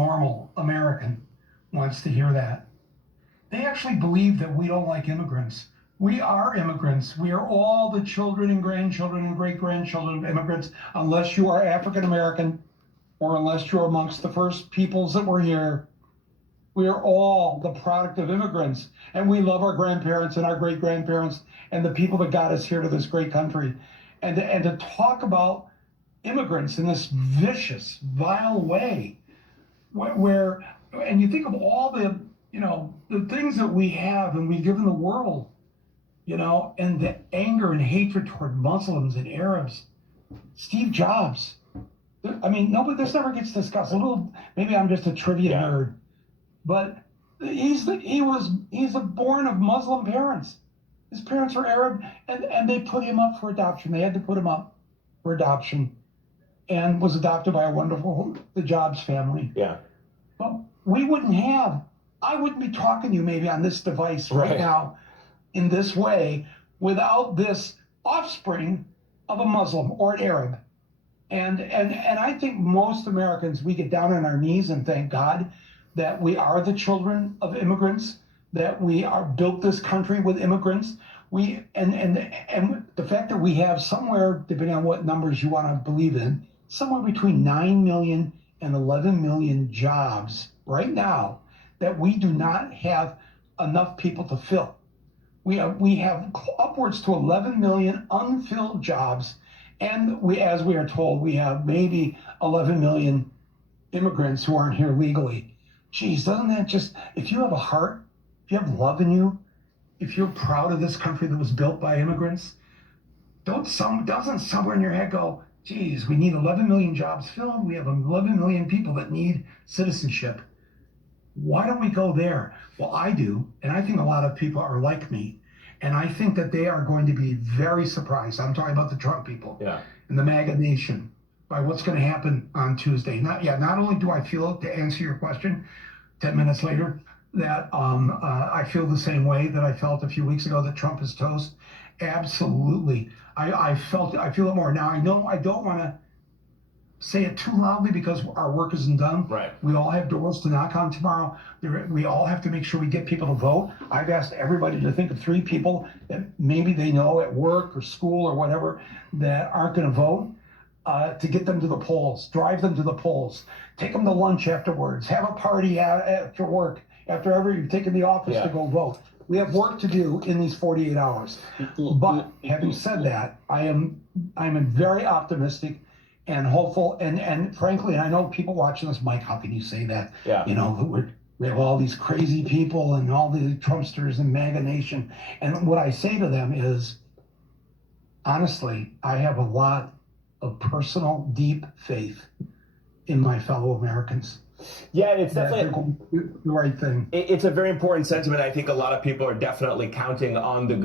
normal American wants to hear that. They actually believe that we don't like immigrants. We are immigrants. We are all the children and grandchildren and great-grandchildren of immigrants, unless you are African American or unless you're amongst the first peoples that were here. We are all the product of immigrants, and we love our grandparents and our great-grandparents and the people that got us here to this great country. And to talk about immigrants in this vicious, vile way, where and you think of all the the things that we have and we've given the world, and the anger and hatred toward Muslims and Arabs. Steve Jobs. I mean, nobody. This never gets discussed. Maybe I'm just a trivia nerd, but he's born of Muslim parents. His parents were Arab, and they put him up for adoption. They had to put him up for adoption, and was adopted by the Jobs family. Yeah. But I wouldn't be talking to you maybe on this device right now in this way without this offspring of a Muslim or an Arab. And I think most Americans, we get down on our knees and thank God that we are the children of immigrants, that we are built this country with immigrants. And the fact that we have somewhere, depending on what numbers you want to believe in, somewhere between 9 million and 11 million jobs right now that we do not have enough people to fill. We have upwards to 11 million unfilled jobs, and as we are told, we have maybe 11 million immigrants who aren't here legally. Geez, doesn't that just, if you have a heart, if you have love in you, if you're proud of this country that was built by immigrants, doesn't somewhere in your head go, geez, we need 11 million jobs filled. We have 11 million people that need citizenship. Why don't we go there? Well, I do, and I think a lot of people are like me, and I think that they are going to be very surprised. I'm talking about the Trump people and the MAGA nation by what's going to happen on Tuesday. Not only do I feel, to answer your question 10 minutes later, that I feel the same way that I felt a few weeks ago that Trump is toast. Absolutely. I feel it more. Now, I know I don't want to say it too loudly because our work isn't done. Right. We all have doors to knock on tomorrow. We all have to make sure we get people to vote. I've asked everybody to think of 3 people that maybe they know at work or school or whatever that aren't going to vote, to get them to the polls, drive them to the polls, take them to lunch afterwards, have a party after work, after you've taken the office to go vote. We have work to do in these 48 hours. But having said that, I'm very optimistic and hopeful, and frankly, I know people watching this, Mike, how can you say that? Yeah. We have all these crazy people and all the Trumpsters and MAGA Nation. And what I say to them is, honestly, I have a lot of personal, deep faith in my fellow Americans. Yeah, it's definitely the right thing. It's a very important sentiment. I think a lot of people are definitely counting on the